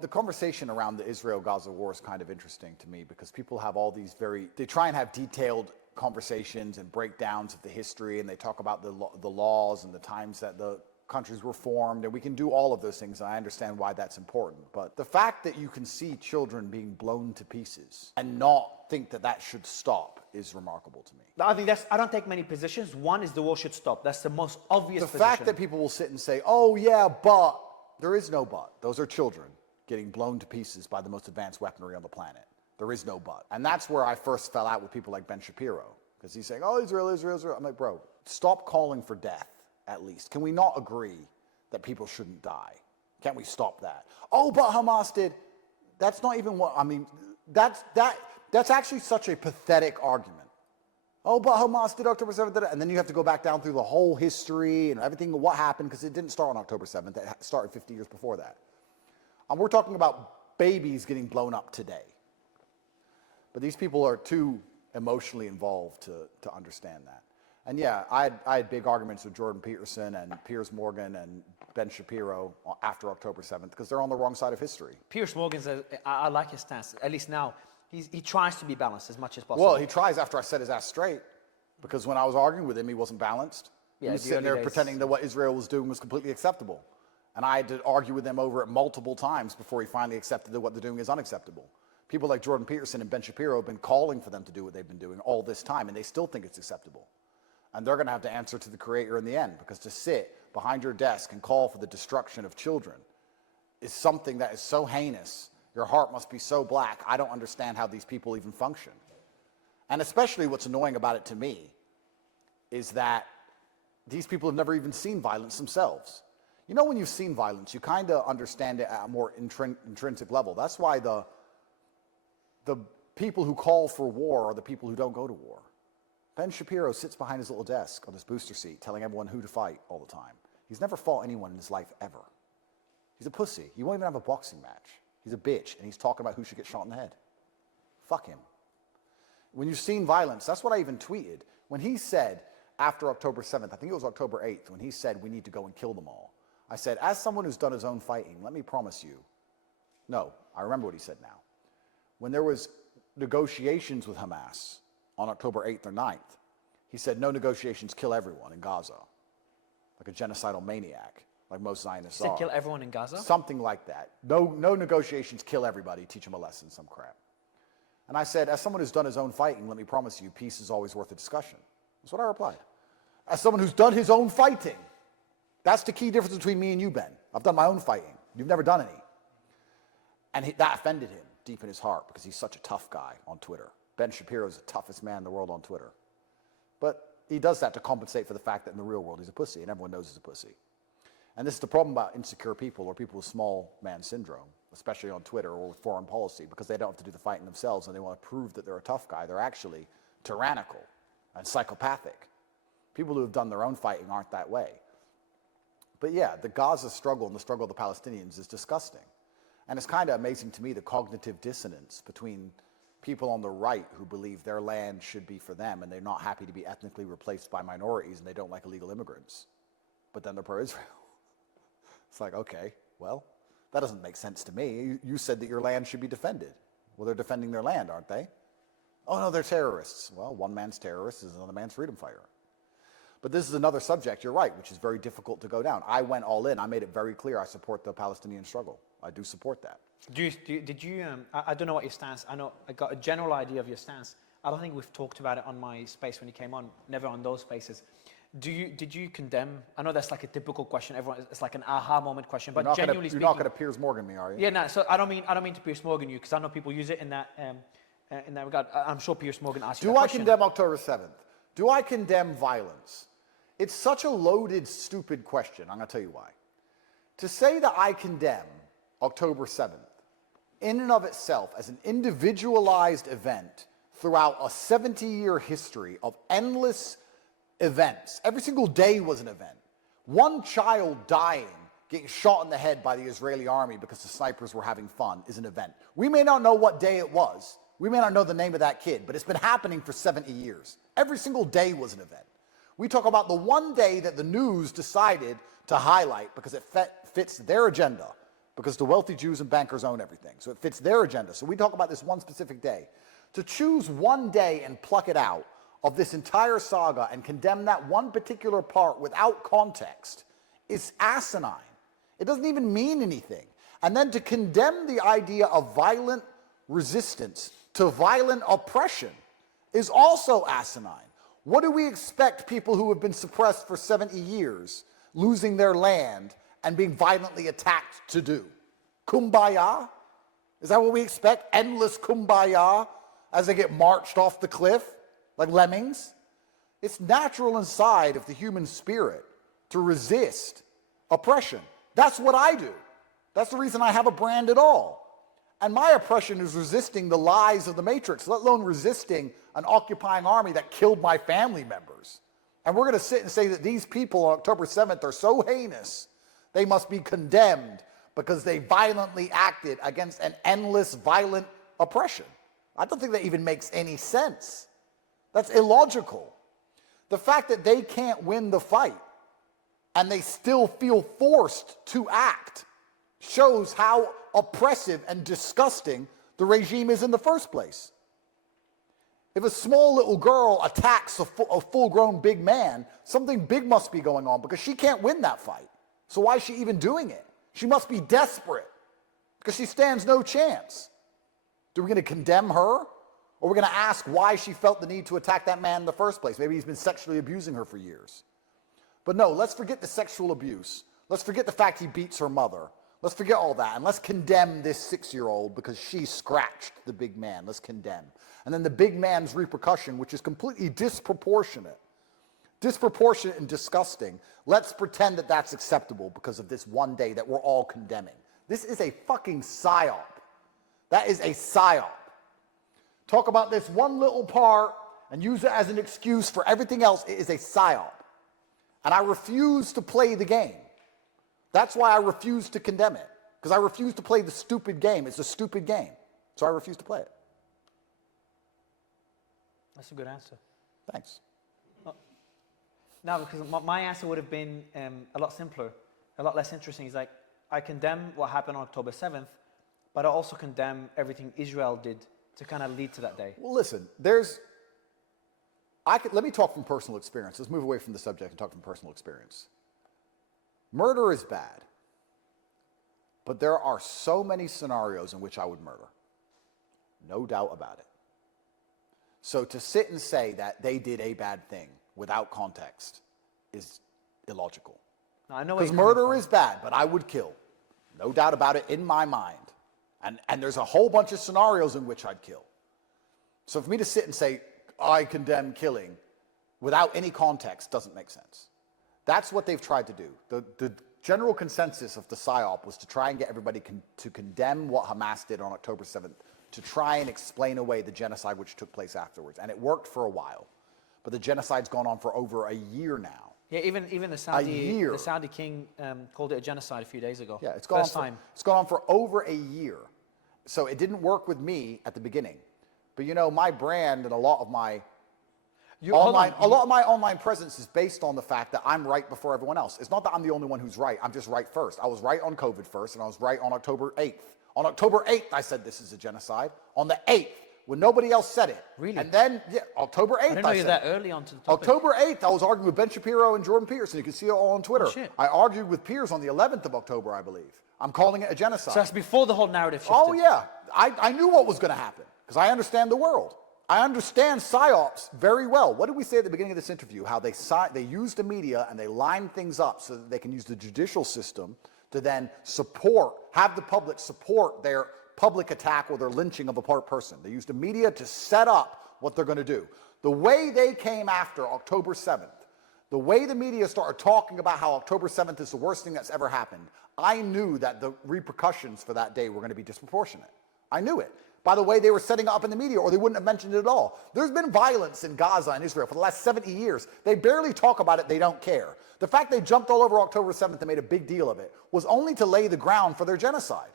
the conversation around the Israel-Gaza war is kind of interesting to me because people have all these they try and have detailed conversations and breakdowns of the history, and they talk about the laws and the times that the countries were formed, and we can do all of those things, and I understand why that's important. But the fact that you can see children being blown to pieces and not think that that should stop is remarkable to me. I think I don't take many positions. One is the war should stop. That's the most obvious position. The fact that people will sit and say, oh yeah, but, there is no but. Those are children getting blown to pieces by the most advanced weaponry on the planet. There is no but. And that's where I first fell out with people like Ben Shapiro, because he's saying, oh, Israel, Israel, Israel. I'm like, bro, stop calling for death. At least. Can we not agree that people shouldn't die? Can't we stop that? Oh, but Hamas did. That's not even what, I mean, that's actually such a pathetic argument. Oh, but Hamas did October 7th, and then you have to go back down through the whole history and everything, what happened, because it didn't start on October 7th. It started 50 years before that. And we're talking about babies getting blown up today. But these people are too emotionally involved to understand that. And yeah, I had big arguments with Jordan Peterson and Piers Morgan and Ben Shapiro after October 7th because they're on the wrong side of history. Piers Morgan says, I like his stance, at least now. He tries to be balanced as much as possible. Well, he tries after I set his ass straight, because when I was arguing with him, he wasn't balanced. Yeah, he was sitting there pretending that what Israel was doing was completely acceptable. And I had to argue with him over it multiple times before he finally accepted that what they're doing is unacceptable. People like Jordan Peterson and Ben Shapiro have been calling for them to do what they've been doing all this time, and they still think it's acceptable. And they're going to have to answer to the Creator in the end, because to sit behind your desk and call for the destruction of children is something that is so heinous. Your heart must be so black. I don't understand how these people even function. And especially what's annoying about it to me is that these people have never even seen violence themselves. You know, when you've seen violence, you kind of understand it at a more intrinsic level. That's why the people who call for war are the people who don't go to war. Ben Shapiro sits behind his little desk on his booster seat telling everyone who to fight all the time. He's never fought anyone in his life ever. He's a pussy. He won't even have a boxing match. He's a bitch, and he's talking about who should get shot in the head. Fuck him. When you've seen violence, that's what I even tweeted. When he said, after October 7th, I think it was October 8th, when he said we need to go and kill them all, I said, as someone who's done his own fighting, let me promise you, no, I remember what he said now. When there was negotiations with Hamas on October 8th or 9th, he said, no negotiations, kill everyone in Gaza. Like a genocidal maniac, like most Zionists are. Kill everyone in Gaza? Something like that. No negotiations, kill everybody, teach them a lesson, some crap. And I said, as someone who's done his own fighting, let me promise you, peace is always worth a discussion. That's what I replied. As someone who's done his own fighting, that's the key difference between me and you, Ben. I've done my own fighting. You've never done any. And that offended him deep in his heart because he's such a tough guy on Twitter. Ben Shapiro is the toughest man in the world on Twitter. But he does that to compensate for the fact that in the real world he's a pussy, and everyone knows he's a pussy. And this is the problem about insecure people or people with small man syndrome, especially on Twitter or with foreign policy, because they don't have to do the fighting themselves and they want to prove that they're a tough guy. They're actually tyrannical and psychopathic. People who have done their own fighting aren't that way. But yeah, the Gaza struggle and the struggle of the Palestinians is disgusting. And it's kind of amazing to me the cognitive dissonance between people on the right who believe their land should be for them and they're not happy to be ethnically replaced by minorities and they don't like illegal immigrants. But then they're pro-Israel. It's like, okay, well, that doesn't make sense to me. You said that your land should be defended. Well, they're defending their land, aren't they? Oh, no, they're terrorists. Well, one man's terrorist is another man's freedom fighter. But this is another subject, you're right, which is very difficult to go down. I went all in. I made it very clear I support the Palestinian struggle. I do support that. I don't know what your stance, I got a general idea of your stance. I don't think we've talked about it on my space when you came on, never on those spaces. Did you condemn, I know that's like a typical question, it's like an aha moment question, but genuinely speaking. You're not going to Piers Morgan me, are you? Yeah, no, so I don't mean to Piers Morgan you, because I know people use it in that regard. I'm sure Piers Morgan asked you that question. Do I condemn October 7th? Do I condemn violence? It's such a loaded, stupid question. I'm going to tell you why. To say that I condemn October 7th in and of itself as an individualized event throughout a 70-year history of endless events. Every single day was an event. One child dying, getting shot in the head by the Israeli army because the snipers were having fun is an event. We may not know what day it was. We may not know the name of that kid, but it's been happening for 70 years. Every single day was an event. We talk about the one day that the news decided to highlight because it fits their agenda. because the wealthy Jews and bankers own everything. So it fits their agenda. So we talk about this one specific day. To choose one day and pluck it out of this entire saga and condemn that one particular part without context is asinine. It doesn't even mean anything. And then to condemn the idea of violent resistance to violent oppression is also asinine. What do we expect people who have been suppressed for 70 years, losing their land and being violently attacked to do? Kumbaya? Is that what we expect? Endless kumbaya as they get marched off the cliff like lemmings? It's natural inside of the human spirit to resist oppression. That's what I do. That's the reason I have a brand at all. And my oppression is resisting the lies of the Matrix, let alone resisting an occupying army that killed my family members. And we're going to sit and say that these people on October 7th are so heinous, they must be condemned because they violently acted against an endless violent oppression. I don't think that even makes any sense. That's illogical. The fact that they can't win the fight and they still feel forced to act shows how oppressive and disgusting the regime is in the first place. If a small little girl attacks a full-grown big man, something big must be going on because she can't win that fight. So why is she even doing it? She must be desperate because she stands no chance. Are we going to condemn her? Or are we going to ask why she felt the need to attack that man in the first place? Maybe he's been sexually abusing her for years. But no, let's forget the sexual abuse. Let's forget the fact he beats her mother. Let's forget all that, and let's condemn this 6-year-old because she scratched the big man. Let's condemn. And then the big man's repercussion, which is completely disproportionate and disgusting, let's pretend that that's acceptable because of this one day that we're all condemning. This is a fucking psyop. That is a psyop. Talk about this one little part and use it as an excuse for everything else. It is a psyop. And I refuse to play the game. That's why I refuse to condemn it, because I refuse to play the stupid game. It's a stupid game, so I refuse to play it. That's a good answer. Thanks. No, because my answer would have been a lot simpler, a lot less interesting. It's like, I condemn what happened on October 7th, but I also condemn everything Israel did to kind of lead to that day. Well, listen, let me talk from personal experience. Let's move away from the subject and talk from personal experience. Murder is bad, but there are so many scenarios in which I would murder. No doubt about it. So to sit and say that they did a bad thing without context is illogical. Now, I know because murder is bad, but I would kill. No doubt about it in my mind. And there's a whole bunch of scenarios in which I'd kill. So for me to sit and say, I condemn killing without any context doesn't make sense. That's what they've tried to do. The general consensus of the PSYOP was to try and get everybody to condemn what Hamas did on October 7th, to try and explain away the genocide which took place afterwards. And it worked for a while. But the genocide's gone on for over a year now. Yeah, even the Saudi king called it a genocide a few days ago. Yeah, it's gone on for over a year. So it didn't work with me at the beginning. But you know, my brand and a lot of my online presence is based on the fact that I'm right before everyone else. It's not that I'm the only one who's right. I'm just right first. I was right on COVID first, and I was right on October 8th. On October 8th, I said this is a genocide. On the 8th, when nobody else said it. Really? And then, yeah, October 8th, I didn't know you were that early onto the topic. October 8th, I was arguing with Ben Shapiro and Jordan Peterson. You can see it all on Twitter. Oh, shit. I argued with Piers on the 11th of October, I believe. I'm calling it a genocide. So that's before the whole narrative shifted. Oh, yeah. I knew what was going to happen because I understand the world. I understand PSYOPs very well. What did we say at the beginning of this interview? How they use the media and they line things up so that they can use the judicial system to then have the public support their public attack or their lynching of a person. They use the media to set up what they're going to do. The way they came after October 7th, the way the media started talking about how October 7th is the worst thing that's ever happened, I knew that the repercussions for that day were going to be disproportionate. I knew it. By the way they were setting it up in the media, or they wouldn't have mentioned it at all. There's been violence in Gaza and Israel for the last 70 years. They barely talk about it. They don't care. The fact they jumped all over October 7th and made a big deal of it was only to lay the ground for their genocide.